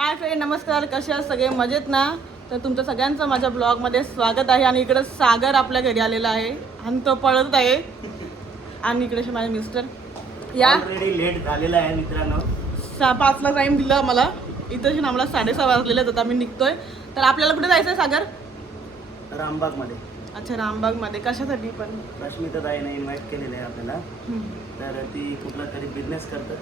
Hi friend, नमस्कार. कसे आहात सगळे? मजेत ना? तर तुमचं सगळ्यांचं माझ्या ब्लॉगमध्ये स्वागत आहे. आणि इकडं सागर आपल्या घरी आलेला आहे आणि तो पळत आहे. आणि इकडे माझे मिस्टर या ऑलरेडी लेट झालेला आहे मित्रांनो. 5ला टाईम दिला मला. इथं आम्हाला 6:30 वाजलेले आहेत. आता आम्ही निघतोय. तर आपल्याला कुठे जायचं आहे सागर? रामबागमध्ये. अच्छा, रामबागमध्ये. कशासाठी पण? रश्मिताताईने इन्व्हाइट केलेलं आहे आपल्याला. तर ती कुठला तरी बिझनेस करतात,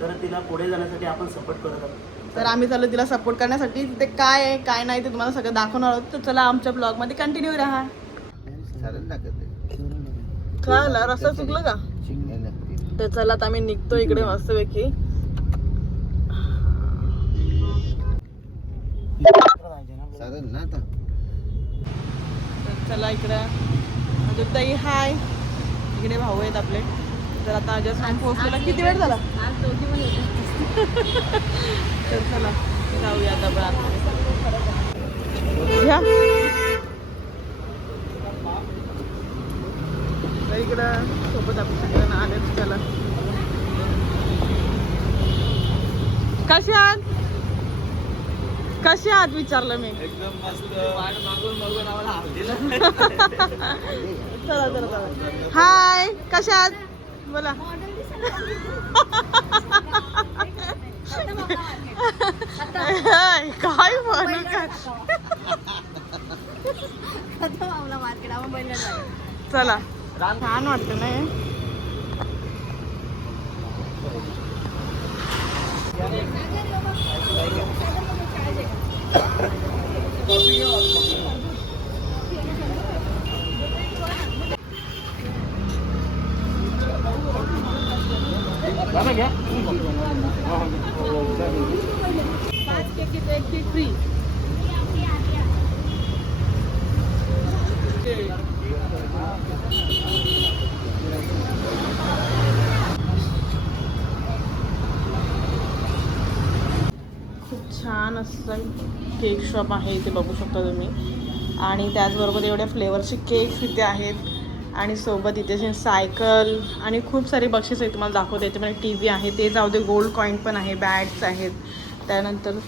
तर तिला पुढे जाण्यासाठी आपण सपोर्ट करत आहोत. तर आम्ही चालू तिला सपोर्ट करण्यासाठी. ते काय आहे काय नाही ते तुम्हाला सगळं दाखवणार आहोत. तर चला आमच्या ब्लॉगमध्ये कंटिन्यू राहा. काय रस्ता चुकलं का? तर चला आता आम्ही निघतो इकडे मस्तपैकी. तर चला इकडे अजून हाय. इकडे भाऊ आहेत आपले. तर आता जस्ट आम्ही पोहोचलेला. किती वेळ झाला? तर चला जाऊया आता आपण आतमध्ये. या तर इकडं सोबत आपण सगळ्यांना आलेच. चला, कसे आहात? कसे आहात विचारलं मी. एकदम मस्त. वाट मागून मागून आम्हाला चला चला चला. हाय, कसे आहात? बोला. काय म्हणू काय? चला, छान वाटतं ना हे? घ्या. 5 केक 1 केक फ्री. खूप छान असं केक शॉप आहे इथे, बघू शकता तुम्ही. आणि त्याचबरोबर एवढ्या फ्लेवरचे केक्स इथे आहेत. आणि सोबत इथे सायकल आणि खूप सारे बक्षीस आहेत, तुम्हाला दाखवते. याच्यामध्ये टी व्ही आहे, ते जाऊ दे. गोल्ड कॉईन पण आहे, बॅट्स आहेत. त्यानंतर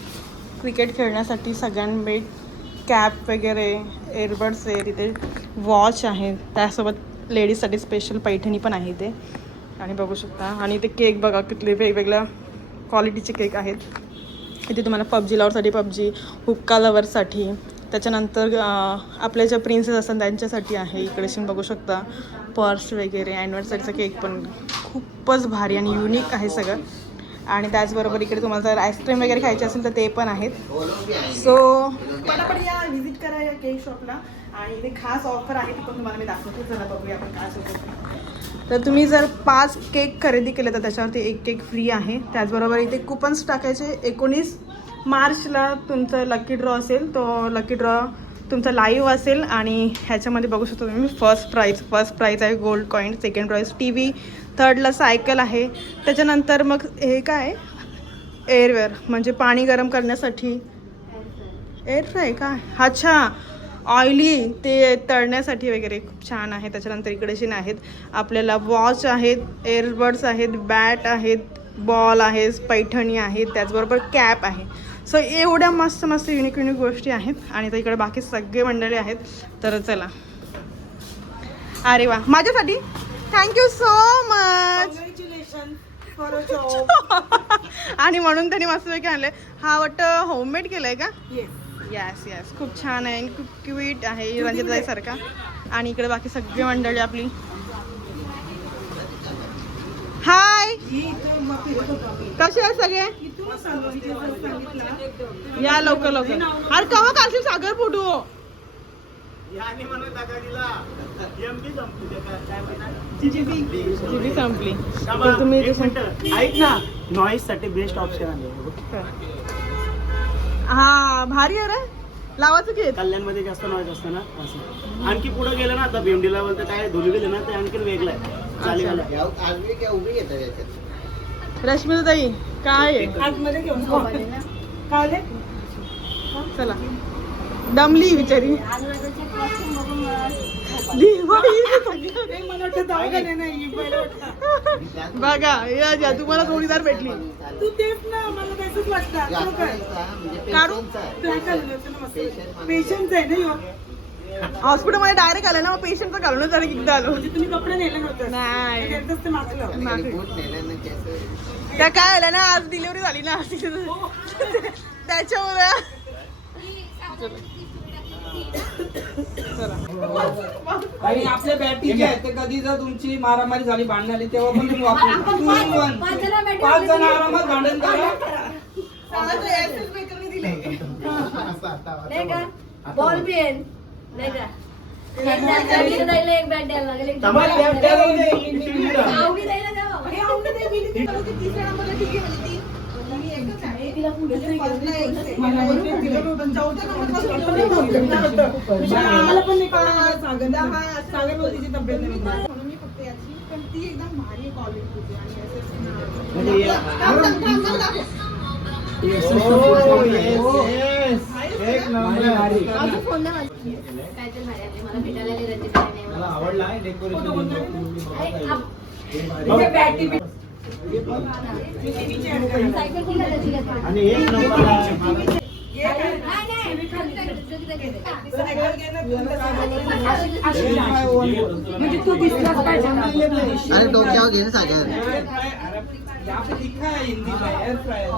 क्रिकेट खेळण्यासाठी सगळ्यांकडे कॅप वगैरे, एअरबड्स आहे तिथे, वॉच आहे. त्यासोबत लेडीजसाठी स्पेशल पैठणी पण आहे इथे. आणि बघू शकता. आणि इथे केक बघा, किती वेगवेगळ्या क्वालिटीचे केक आहेत इथे तुम्हाला. पबजी लवरसाठी पबजी, हुक्का लवरसाठी. त्याच्यानंतर आपल्या ज्या प्रिन्सेस असतात त्यांच्यासाठी आहे. इकडे बघू शकता पर्स वगैरे. ॲनिव्हर्सरीचा केक पण खूपच भारी आणि युनिक आहे सगळं. आणि त्याचबरोबर इकडे तुम्हाला जर आईस्क्रीम वगैरे खायची असेल तर ते पण आहेत. सो पटापट या, व्हिजिट करा या केक शॉपला. आणि इथे खास ऑफर आहे, ती पण तुम्हाला मी दाखवते. चला बघूया आपण काय होतं. तर तुम्ही जर 5 केक खरेदी केले तर त्याच्यावरती 1 केक फ्री आहे. त्याचबरोबर इथे कुपन्स टाकायचे. 19 मार्चला तुमचं लकी ड्रॉ असेल. तो लकी ड्रॉ तुमचा लाईव्ह असेल. आणि ह्याच्यामध्ये बघू शकता तुम्ही फर्स्ट प्राईज आहे gold coin, second prize T V, थर्डला सायकल आहे. त्याच्यानंतर मग हे काय, एअरवेअर म्हणजे पाणी गरम करण्यासाठी. एअर फ्राय का? अच्छा, ऑइली ते तळण्यासाठी वगैरे खूप छान आहे. त्याच्यानंतर इकडे आहेत आपल्याला वॉच आहेत, एअरबड्स आहेत, बॅट आहेत, बॉल आहे, पैठणी आहेत, त्याचबरोबर कॅप आहे. सो एवढ्या मस्त मस्त युनिक गोष्टी आहेत. आणि तर इकडे बाकी सगळे मंडळी आहेत. तर चला. अरे वा, माझ्यासाठी थँक्यू सो मच. आणि म्हणून त्यांनी मस्तपैकी आणले. हा वाटतं होममेड केलंय का? येस येस, खूप छान आहे, खूप क्यूट आहे, रंजिताई सारखा. आणि इकडे बाकी सगळी मंडळी आपली. हाय, कसे आहे सगळे? या लवकर लवकर. अरे कवा काढशील सागर फोटो? जीबी संपली. तर तुम्ही ऐक ना, नॉईज साठी बेस्ट ऑप्शन आहे. हा भारी आहे रे. लावायचं की कल्याणमध्ये जास्त नॉईज असतं ना असं. आणखी पुढे गेलं ना, आता भेंडीला बोलतं काय धुली गेले ना, ते आणखी वेगळं आहे. रश्मिताई काय आहे? चला, दमली बिचारी. बघा या तुम्हाला जोडीदार भेटली. तू तेच ना मला तसंच वाटतं. काढू पेशंट आहे ना ह्यो. हॉस्पिटलमध्ये डायरेक्ट आलं ना मग पेशंटचं घालूनच झालं की एकदा आलो. म्हणजे तुम्ही कपडे नेले नव्हते नाही त्यांचंच ते मागलं. त्या काय आलं ना आज डिलिव्हरी झाली ना त्याच्यामुळे आणि आपल्या बॅटरी जे आहेत ते कधी जर तुमची मारामारी झाली भांडण झाली तेव्हा पण तुम्ही वापरू. 5 जण आरामात भांडण करा. बॉल भी आहे नाही का एक बॅट द्यायला लागेल एक तुम्हाला बॅट द्यायला नाही. आवडी द्यायला द्यावं. हे आवडत नाही गेली तर ती तिसऱ्या नंबरला ठीक आहे म्हणजे ती. मी एकच आहे. तिला पुढे मला बोलते, तिला बोलते, जाऊ दे ना, मला आम्हाला पण नाही कळणार. सागर बोलतीची तब्येत नाही बरोबर. म्हणून मी फक्त याची पण ती एकदम भारी क्वालिटी होती आणि एक नंबर भारी. माझा फोन नाही काय तर भारी आहे. मला भेटायला आली रंजित ताईने. मला आवडला आहे डेकोरेशन. सायकल कुठे त्याची घेतली? आणि एक नंबर आहे. म्हणजे तू दिसलाच पाहिजे. अरे डोक्यावर घे ना सागर. यहाँ पे लिखा है हिंदी में एयर फ्रायर.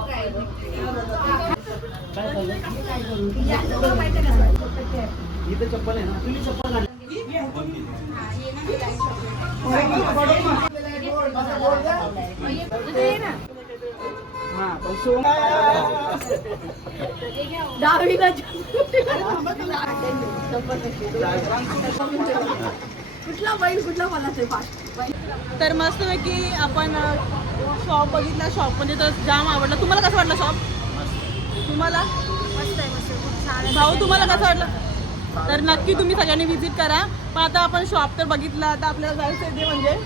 इथे चप्पल आहे ना तुझी चप्पल काढ. हाँ पण सो डावी का कुठला बैल कुठला मला ते फास्ट. तर मस्तपैकी आपण शॉप बघितला. शॉप म्हणजे तर जाम आवडला. तुम्हाला कसं वाटलं शॉप? तुम्हाला मस्त आहे मस्त खूप छान आहे. भाऊ तुम्हाला कसं वाटलं? तर नक्की तुम्ही सगळ्यांनी व्हिजिट करा. पण आता आपण शॉप तर बघितला. आता आपल्याला जायचं ते म्हणजे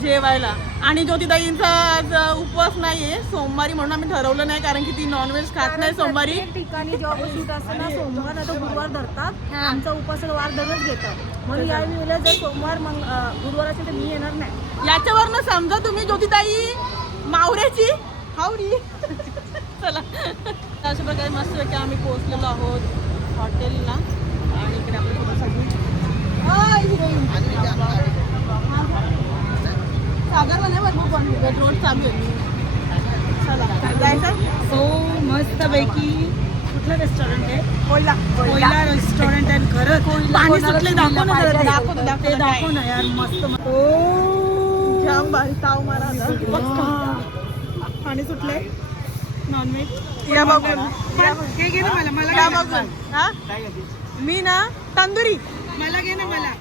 जेवायला. आणि ज्योतिताईंचा आज उपवास नाही आहे सोमवारी म्हणून आम्ही ठरवलं नाही कारण की ती नॉनव्हेज खात नाही सोमवारी. प्रत्येक ठिकाणी जेव्हा शूट असतं ना सोमवार नाही तर गुरुवार धरतात. आमचा उपास वार दररोज घेतात म्हणून यावेळी मी बोलले जर सोमवार गुरुवार असेल तर मी येणार नाही. याच्यावरनं समजा तुम्ही ज्योतिताई मावऱ्याची हावडी. चला अशा प्रकारे मस्त की आम्ही पोहोचलेलो आहोत हॉटेलला. आणि इकडे आपल्यासोबत सागर म्हणे बघ रोड चालू आहे. चला जायचं. सो मस्त पैकी कुठलं रेस्टॉरंट आहे? कोयला रेस्टॉरंट आहे. खरंच पाणी सुटले दाखव ना जरा. ते दाखव ना यार मस्त. जाम भारी ताव मारा पाणी सुटलंय. नॉनव्हेज या बघून हे घे ना मला मला या घे ना. बघून. हा मी ना तंदुरी. मला घे ना मला.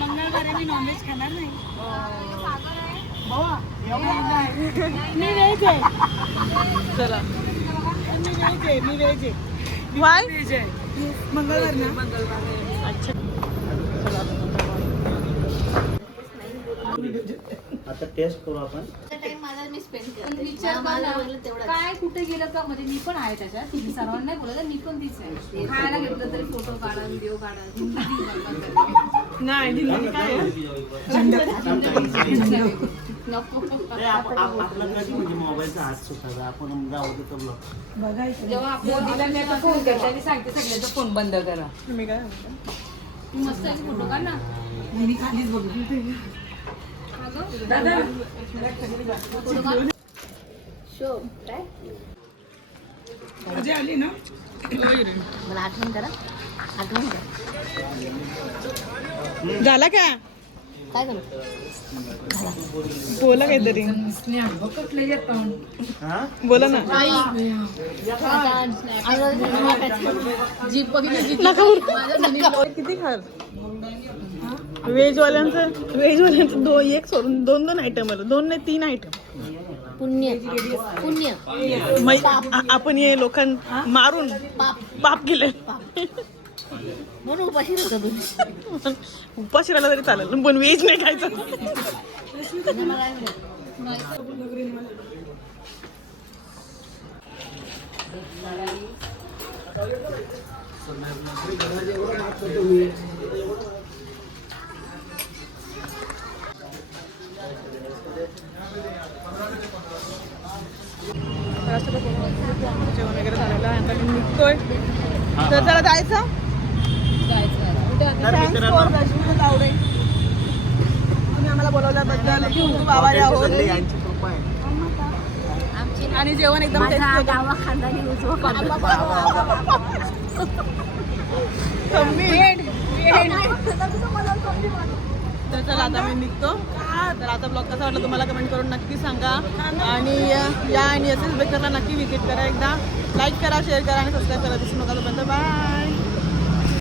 मंगळवारी मी नॉनव्हेज खाणार नाही. मी व्हेज आहे. चला मी व्हेज आहे. वाय व्हेज आहे. मंगळवार ना. अच्छा आता टेस्ट करू आपण. टाइम माझा मी स्पेंड पण करते. विचार मला कर लागलं ना, तेवढं. काय कुठे गेलं का म्हणजे मी पण आहे त्याच्यात तुम्ही सर्वांना नाही बोलत मी पण तीच आहे. खायला घेतलं तरी फोटो काढा व्हिडिओ काढा नाही जिंदगी काय आहे? नको. आपलं कधी म्हणजे मोबाईलचा हात सुटायचा आपण जाऊ देतो ब्लॉग. बघायचं. जेव्हा आपल्याला फोन करते आणि सांगते सगळ्यांचा फोन बंद करा. मी काय म्हणते? तू मस्त आहे फोटो काढ ना. मी खालीच बघू. दादा फोटो काढ. शो काय मजा आली ना. मला आठवण करा. आठवण करा. झाला का काय झालं? बोला काहीतरी हा बोला ना. जीप बघितली किती खाल व्हेजवाल्यांचं एक सोडून दोन आयटम आलं. 2 नाही 3 आयटम. पुण्य पुण्य आपण हे लोकांना मारून पाप केले. म्हणून उपाशी होतं तुम्ही. उपाशी राहिला तरी चालेल पण व्हेज नाही खायचं. एवढं माफ करतो मी. जेवण वगैरे झालेलं आहे आता मी निघतोय तर चला जायचं. तर थँक्स मित्रांनो, फॉर रश्मीला तावडे, तुम्ही आम्हाला बोलवल्याबद्दल खूप आभारी आहोत. सल्ले यांची कृपा आहे. आणि जेवण एकदम टेस्टी होतं. तर चला आता मी निघतो. तर आता ब्लॉग कसा वाटला तुम्हाला कमेंट करून नक्की सांगा. आणि या आणि एस एस बेकरला नक्की विजिट करा एकदा. लाईक करा, शेअर करा आणि सबस्क्राईब करा. दिसू नका. तोपर्यंत बाय.